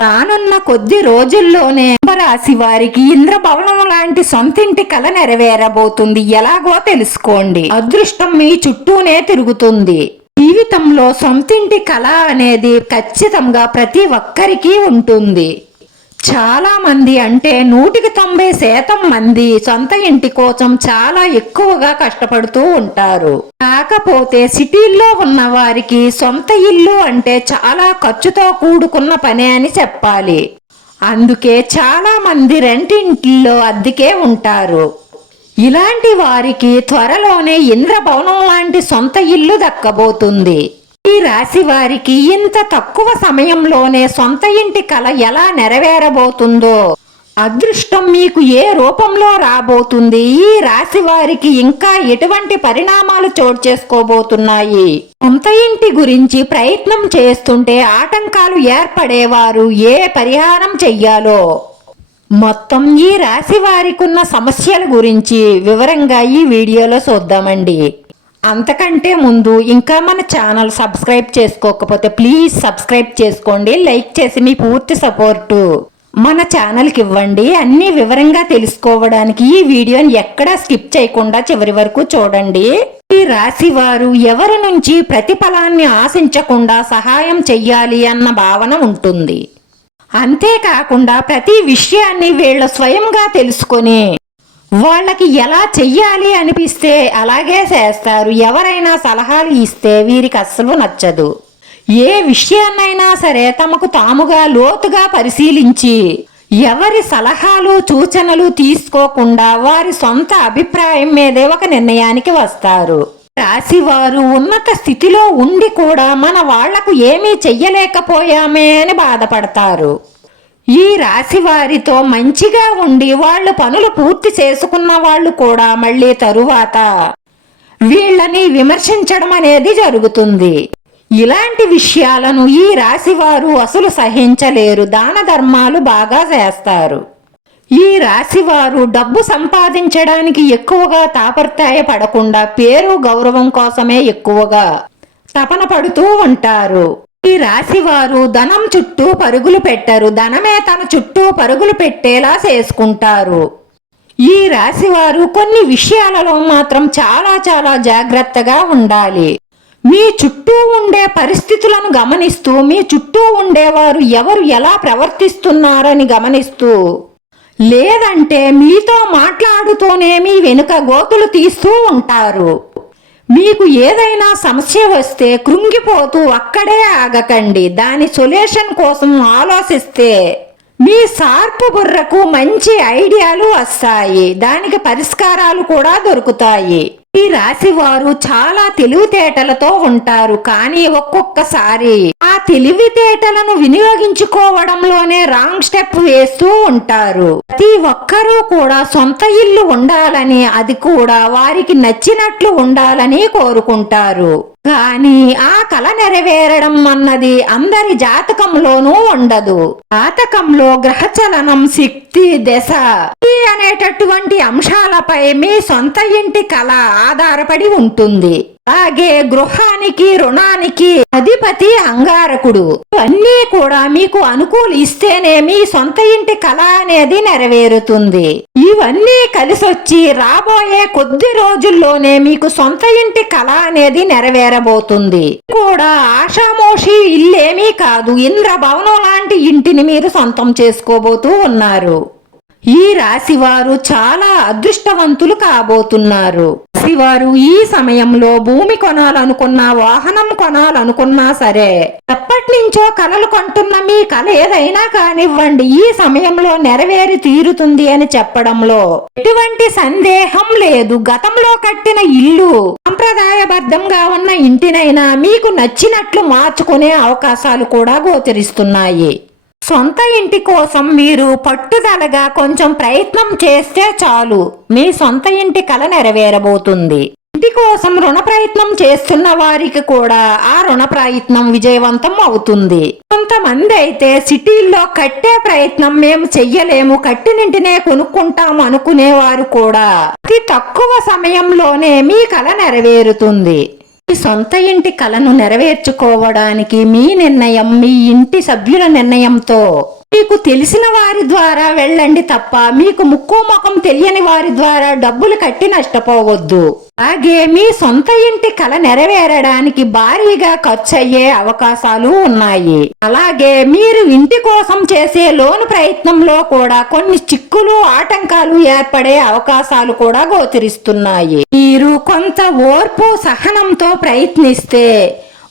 రానున్న కొద్ది రోజుల్లోనే అంబరాశి వారికి ఇంద్రభవనం లాంటి సొంతింటి కల నెరవేరబోతుంది. ఎలాగో తెలుసుకోండి. అదృష్టం మీ చుట్టూనే తిరుగుతుంది. జీవితంలో సొంతింటి కళ అనేది ఖచ్చితంగా ప్రతి ఒక్కరికి ఉంటుంది. చాలామంది అంటే నూటికి తొంభై శాతం మంది సొంత ఇంటి కోసం చాలా ఎక్కువగా కష్టపడుతూ ఉంటారు. కాకపోతే సిటీల్లో ఉన్న వారికి సొంత ఇల్లు అంటే చాలా ఖర్చుతో కూడుకున్న పనే అని చెప్పాలి. అందుకే చాలా మంది అద్దెకే ఉంటారు. ఇలాంటి వారికి త్వరలోనే ఇంద్రభవనం లాంటి సొంత ఇల్లు దక్కబోతుంది. రాశి వారికి ఇంత తక్కువ సమయంలోనే సొంత ఇంటి కల ఎలా నెరవేరబోతుందో అదృష్టం మీకు ఏ రూపంలో రాబోతుంది ఈ రాశి వారికి ఇంకా ఎటువంటి పరిణామాలు చోటు చేసుకోబోతున్నాయి? సొంత ఇంటి గురించి ప్రయత్నం చేస్తుంటే ఆటంకాలు ఏర్పడేవారు ఏ పరిహారం చెయ్యాలో? మొత్తం ఈ రాశి వారికి ఉన్న సమస్యల గురించి వివరంగా ఈ వీడియోలో చూద్దామండి. అంతకంటే ముందు ఇంకా మన ఛానల్ సబ్స్క్రైబ్ చేసుకోకపోతే ప్లీజ్ సబ్స్క్రైబ్ చేసుకోండి లైక్ చేసి మీ పూర్తి సపోర్టు. మన ఛానల్కి ఇవ్వండి. అన్ని వివరంగా తెలుసుకోవడానికి ఈ వీడియోని ఎక్కడా స్కిప్ చేయకుండా చివరి వరకు చూడండి. ఈ రాశి వారు ఎవరి నుంచి ప్రతిఫలాన్ని ఆశించకుండా సహాయం చెయ్యాలి అన్న భావన ఉంటుంది. అంతేకాకుండా ప్రతి విషయాన్ని వీళ్ళ స్వయంగా తెలుసుకొని వాళ్ళకి ఎలా చెయ్యాలి అనిపిస్తే అలాగే చేస్తారు. ఎవరైనా సలహాలు ఇస్తే వీరికి అస్సలు నచ్చదు. ఏ విషయాన్నైనా సరే తమకు తాముగా లోతుగా పరిశీలించి ఎవరి సలహాలు సూచనలు తీసుకోకుండా వారి సొంత అభిప్రాయం మీదే ఒక నిర్ణయానికి వస్తారు. రాశివారు ఉన్నత స్థితిలో ఉండి కూడా మన వాళ్ళకు ఏమీ చెయ్యలేకపోయామే అని బాధపడతారు. ఈ రాశి వారితో మంచిగా ఉండి వాళ్ళు పనులు పూర్తి చేసుకున్న వాళ్ళు కూడా మళ్ళీ తరువాత వీళ్ళని విమర్శించడం అనేది జరుగుతుంది. ఇలాంటి విషయాలను ఈ రాశి వారు అసలు సహించలేరు. దాన ధర్మాలు బాగా చేస్తారు. ఈ రాశి వారు డబ్బు సంపాదించడానికి ఎక్కువగా తాపర్తాయ పడకుండా పేరు గౌరవం కోసమే ఎక్కువగా తపన పడుతూ ఉంటారు. ఈ రాశివారు ధనం చుట్టూ పరుగులు పెట్టరు. ధనమే తన చుట్టూ పరుగులు పెట్టేలా చేసుకుంటారు. ఈ రాశి వారు కొన్ని విషయాలలో మాత్రం చాలా చాలా జాగ్రత్తగా ఉండాలి. మీ చుట్టూ ఉండే పరిస్థితులను గమనిస్తూ మీ చుట్టూ ఉండేవారు ఎవరు ఎలా ప్రవర్తిస్తున్నారని గమనిస్తూ లేదంటే మీతో మాట్లాడుతూనే మీ వెనుక గోతులు తీస్తూ ఉంటారు. మీకు ఏదైనా సమస్య వస్తే కృంగిపోతూ అక్కడే ఆగకండి. దాని సొల్యూషన్ కోసం ఆలోచిస్తే మీ సార్పు బుర్రకు మంచి ఐడియాలు వస్తాయి. దానికి పరిష్కారాలు కూడా దొరుకుతాయి. ఈ రాశి వారు చాలా తెలివితేటలతో ఉంటారు. కానీ ఒక్కొక్కసారి ఆ తెలివితేటలను వినియోగించుకోవడంలోనే రాంగ్ స్టెప్ వేస్తూ ఉంటారు. ప్రతి ఒక్కరూ కూడా సొంత ఇల్లు ఉండాలని అది కూడా వారికి నచ్చినట్లు ఉండాలని కోరుకుంటారు. కానీ ఆ కల నెరవేరడం అన్నది అందరి జాతకంలోనూ ఉండదు. జాతకంలో గ్రహచలనం శక్తి దశ అనేటటువంటి అంశాలపై మీ సొంత ఇంటి కళ ఆధారపడి ఉంటుంది. అలాగే గృహానికి రుణానికి అధిపతి అంగారకుడు. ఇవన్నీ కూడా మీకు అనుకూలిస్తేనే మీ సొంత ఇంటి కళ అనేది నెరవేరుతుంది. ఇవన్నీ కలిసొచ్చి రాబోయే కొద్ది రోజుల్లోనే మీకు సొంత ఇంటి కళ అనేది నెరవేరబోతుంది. కూడా ఆషామోషి ఇల్లేమీ కాదు ఇంద్ర భవనం లాంటి ఇంటిని మీరు సొంతం చేసుకోబోతూ ఉన్నారు. ఈ రాశి వారు చాలా అదృష్టవంతులు కాబోతున్నారు. రాశివారు ఈ సమయంలో భూమి కొనాలనుకున్నా వాహనం కొనాలనుకున్నా సరే ఎప్పటి నుంచో కలలు కొంటున్న మీ కల ఏదైనా కానివ్వండి ఈ సమయంలో నెరవేరి తీరుతుంది అని చెప్పడంలో ఎటువంటి సందేహం లేదు. గతంలో కట్టిన ఇల్లు సాంప్రదాయబద్ధంగా ఉన్న ఇంటినైనా మీకు నచ్చినట్లు మార్చుకునే అవకాశాలు కూడా గోచరిస్తున్నాయి. సొంత ఇంటి కోసం మీరు పట్టుదలగా కొంచెం ప్రయత్నం చేస్తే చాలు. మీ సొంత ఇంటి కల నెరవేరబోతుంది. ఇంటి కోసం రుణ ప్రయత్నం చేస్తున్న వారికి కూడా ఆ రుణ ప్రయత్నం విజయవంతం అవుతుంది. కొంతమంది అయితే సిటీల్లో కట్టే ప్రయత్నం మేము చెయ్యలేము కట్టినింటినే కొనుక్కుంటాం అనుకునేవారు కూడా. అతి తక్కువ సమయంలోనే మీ కల నెరవేరుతుంది. సొంత ఇంటి కలను నెరవేర్చుకోవడానికి మీ నిర్ణయం మీ ఇంటి సభ్యుల నిర్ణయంతో మీకు తెలిసిన వారి ద్వారా వెళ్ళండి తప్ప మీకు ముక్కు ముఖం తెలియని వారి ద్వారా డబ్బులు కట్టి నష్టపోవద్దు. అలాగే మీ సొంత ఇంటి కళ నెరవేరడానికి భారీగా ఖర్చు అయ్యే అవకాశాలు ఉన్నాయి. అలాగే మీరు ఇంటి కోసం చేసే లోన్ ప్రయత్నంలో కూడా కొన్ని చిక్కులు ఆటంకాలు ఏర్పడే అవకాశాలు కూడా గోచరిస్తున్నాయి. మీరు కొంత ఓర్పు సహనంతో ప్రయత్నిస్తే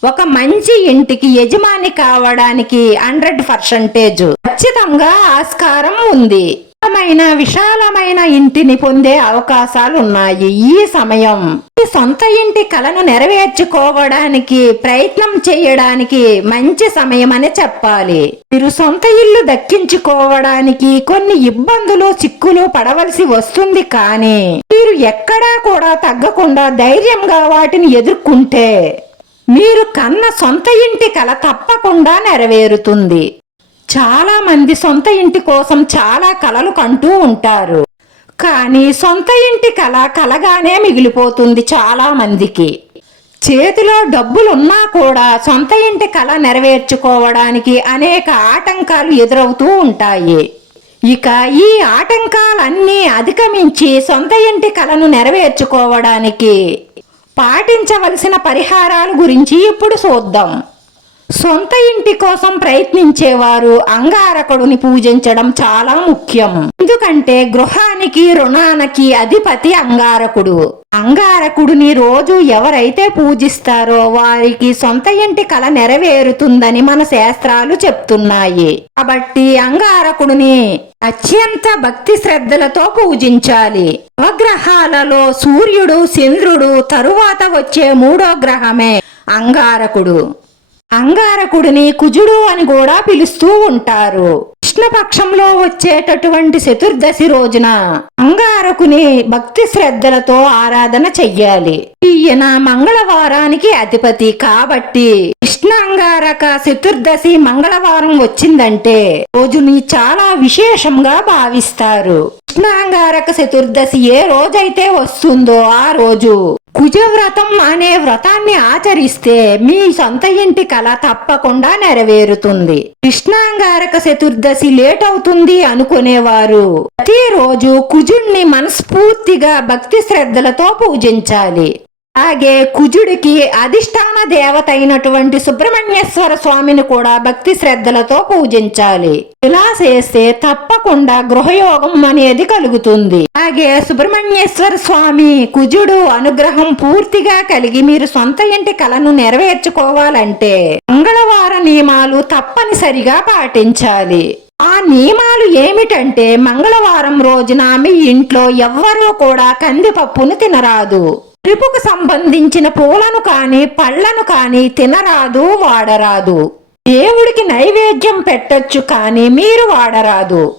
ఒక మంచి ఇంటికి యజమాని కావడానికి హండ్రెడ్ పర్సంటేజ్. ఖచ్చితంగా ఆస్కారం ఉంది. విశాలమైన విశాలమైన ఇంటిని పొందే అవకాశాలు ఉన్నాయి ఈ సమయం. మీ సొంత ఇంటి కలను నెరవేర్చుకోవడానికి ప్రయత్నం చేయడానికి మంచి సమయం అని చెప్పాలి. మీరు సొంత ఇల్లు దక్కించుకోవడానికి కొన్ని ఇబ్బందులు చిక్కులు పడవలసి వస్తుంది కానీ మీరు ఎక్కడా కూడా తగ్గకుండా ధైర్యంగా వాటిని ఎదుర్కొంటే మీరు కన్న సొంత ఇంటి కల తప్పకుండా నెరవేరుతుంది. చాలామంది సొంత ఇంటి కోసం చాలా కలలు కంటూ ఉంటారు. కానీ సొంత ఇంటి కల కలగానే మిగిలిపోతుంది చాలామందికి చేతిలో డబ్బులున్నా కూడా సొంత ఇంటి కళ నెరవేర్చుకోవడానికి అనేక ఆటంకాలు ఎదురవుతూ ఉంటాయి. ఇక ఈ ఆటంకాలన్నీ అధిగమించి సొంత ఇంటి కళను నెరవేర్చుకోవడానికి పాటించవలసిన పరిహారాల గురించి ఇప్పుడు చూద్దాం. సొంత ఇంటి కోసం ప్రయత్నించేవారు అంగారకుడుని పూజించడం చాలా ముఖ్యం. ఎందుకంటే గృహానికి రుణానికి అధిపతి అంగారకుడు. అంగారకుడిని రోజు ఎవరైతే పూజిస్తారో వారికి సొంత ఇంటి కళ నెరవేరుతుందని మన శాస్త్రాలు చెప్తున్నాయి. కాబట్టి అంగారకుడిని అత్యంత భక్తి శ్రద్ధలతో పూజించాలి. నవగ్రహాలలో సూర్యుడు చంద్రుడు తరువాత వచ్చే మూడో గ్రహమే అంగారకుడు. అంగారకుడిని కుజుడు అని కూడా పిలుస్తూ ఉంటారు. కృష్ణపక్షంలో వచ్చేటటువంటి చతుర్దశి రోజున అంగారకుని భక్తి శ్రద్ధలతో ఆరాధన చెయ్యాలి. ఈయన మంగళవారానికి అధిపతి కాబట్టి కృష్ణ అంగారక చతుర్దశి మంగళవారం వచ్చిందంటే రోజుని చాలా విశేషంగా భావిస్తారు. కృష్ణాంగారక చతుర్దశి ఏ రోజైతే వస్తుందో ఆ రోజు కుజవ్రతం అనే వ్రతాన్ని ఆచరిస్తే మీ సొంత ఇంటి కల తప్పకుండా నెరవేరుతుంది. కృష్ణాంగారక చతుర్దశి లేట్ అవుతుంది అనుకునేవారు. ప్రతిరోజు కుజుణ్ణి మనస్ఫూర్తిగా భక్తి శ్రద్ధలతో పూజించాలి. అలాగే కుజుడికి అధిష్టాన దేవత అయినటువంటి సుబ్రహ్మణ్యేశ్వర స్వామిని కూడా భక్తి శ్రద్ధలతో పూజించాలి. ఇలా చేస్తే తప్పకుండా గృహయోగం అనేది కలుగుతుంది. అలాగే సుబ్రహ్మణ్యేశ్వర స్వామి కుజుడు అనుగ్రహం పూర్తిగా కలిగి మీరు సొంత ఇంటి కలను నెరవేర్చుకోవాలంటే మంగళవార నియమాలు తప్పనిసరిగా పాటించాలి. ఆ నియమాలు ఏమిటంటే మంగళవారం రోజున మీ ఇంట్లో ఎవ్వరూ కూడా కందిపప్పును తినరాదు. త్రిపుకు సంబంధించిన పూలను కాని పళ్ళను కాని తినరాదు వాడరాదు. దేవుడికి నైవేద్యం పెట్టొచ్చు కానీ మీరు వాడరాదు.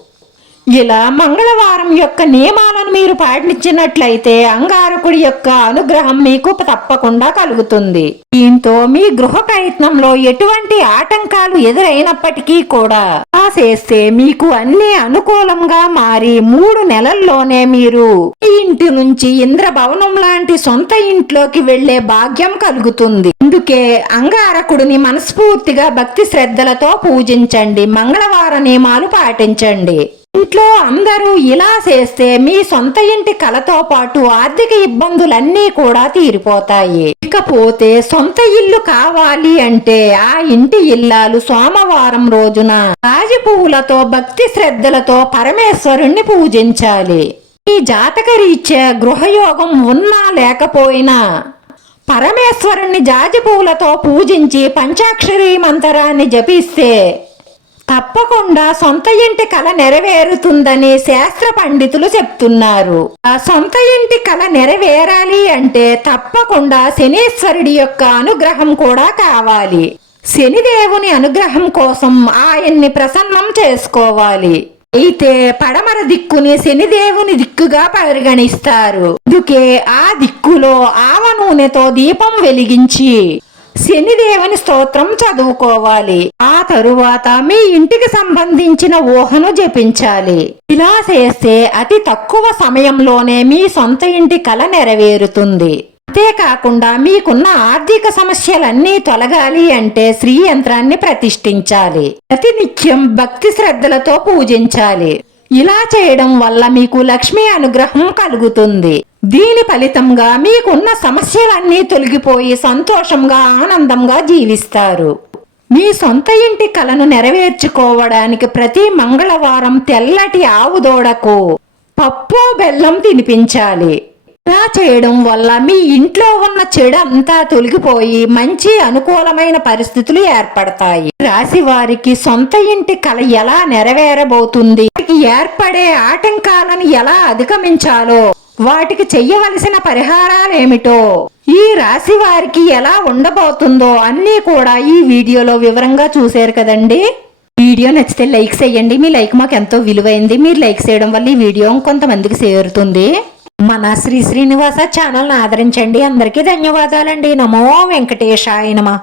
ఇలా మంగళవారం యొక్క నియమాలను మీరు పాటించినట్లయితే అంగారకుడి యొక్క అనుగ్రహం మీకు తప్పకుండా కలుగుతుంది. దీంతో మీ గృహ ప్రయత్నంలో ఎటువంటి ఆటంకాలు ఎదురైనప్పటికీ కూడా ఆ చేస్తే మీకు అన్ని అనుకూలంగా మారి మూడు నెలల్లోనే మీరు ఈ ఇంటి నుంచి ఇంద్రభవనం లాంటి సొంత ఇంట్లోకి వెళ్ళే భాగ్యం కలుగుతుంది. అందుకే అంగారకుడిని మనస్ఫూర్తిగా భక్తి శ్రద్ధలతో పూజించండి. మంగళవార నియమాలు పాటించండి. ఇంట్లో అందరూ ఇలా చేస్తే మీ సొంత ఇంటి కలతో పాటు ఆర్థిక ఇబ్బందులన్నీ కూడా తీరిపోతాయి. ఇకపోతే సొంత ఇల్లు కావాలి అంటే ఆ ఇంటి ఇల్లాలు సోమవారం రోజున రాజి పువ్వులతో భక్తి శ్రద్ధలతో పరమేశ్వరుణ్ణి పూజించాలి. ఈ జాతక రీత్యా గృహయోగం ఉన్నా లేకపోయినా పరమేశ్వరుణ్ణి జాజి పువ్వులతో పూజించి పంచాక్షరీ మంత్రాన్ని జపిస్తే తప్పకుండా సొంత ఇంటి కళ నెరవేరుతుందని శాస్త్ర పండితులు చెప్తున్నారు. ఆ సొంత ఇంటి కళ నెరవేరాలి అంటే తప్పకుండా శనీశ్వరుడి యొక్క అనుగ్రహం కూడా కావాలి. శనిదేవుని అనుగ్రహం కోసం ఆయన్ని ప్రసన్నం చేసుకోవాలి. అయితే పడమర దిక్కుని శనిదేవుని దిక్కుగా పరిగణిస్తారు. అందుకే ఆ దిక్కులో ఆవ నూనెతో దీపం వెలిగించి శనిదేవుని స్తోత్రం చదువుకోవాలి. ఆ తరువాత మీ ఇంటికి సంబంధించిన ఊహను జపించాలి. ఇలా చేస్తే అతి తక్కువ సమయంలోనే మీ సొంత ఇంటి కల నెరవేరుతుంది. అంతేకాకుండా మీకున్న ఆర్థిక సమస్యలన్నీ తొలగాలి అంటే శ్రీ యంత్రాన్ని ప్రతిష్ఠించాలి. ప్రతినిత్యం భక్తి శ్రద్ధలతో పూజించాలి. ఇలా చేయడం వల్ల మీకు లక్ష్మీ అనుగ్రహం కలుగుతుంది. దీని ఫలితంగా మీకున్న సమస్యలన్నీ తొలగిపోయి సంతోషంగా ఆనందంగా జీవిస్తారు. మీ సొంత ఇంటి కలను నెరవేర్చుకోవడానికి ప్రతి మంగళవారం తెల్లటి ఆవు దూడకు పప్పు బెల్లం తినిపించాలి. ఇలా చేయడం వల్ల మీ ఇంట్లో ఉన్న చెడు అంతా తొలగిపోయి మంచి అనుకూలమైన పరిస్థితులు ఏర్పడతాయి. రాశి వారికి సొంత ఇంటి కళ ఎలా నెరవేరబోతుంది? ఏర్పడే ఆటంకాలను ఎలా అధిగమించాలో వాటికి చెయ్యవలసిన పరిహారాలేమిటో? ఈ రాశి వారికి ఎలా ఉండబోతుందో అన్నీ కూడా ఈ వీడియోలో వివరంగా చూశారు కదండి. వీడియో నచ్చితే లైక్ చేయండి మీ లైక్ మాకు ఎంతో విలువైంది. మీరు లైక్ చేయడం వల్ల ఈ వీడియో కొంతమందికి చేరుతుంది. మన శ్రీ శ్రీనివాస ఛానల్ని ఆదరించండి. అందరికీ ధన్యవాదాలండి. నమో వెంకటేశాయ నమ.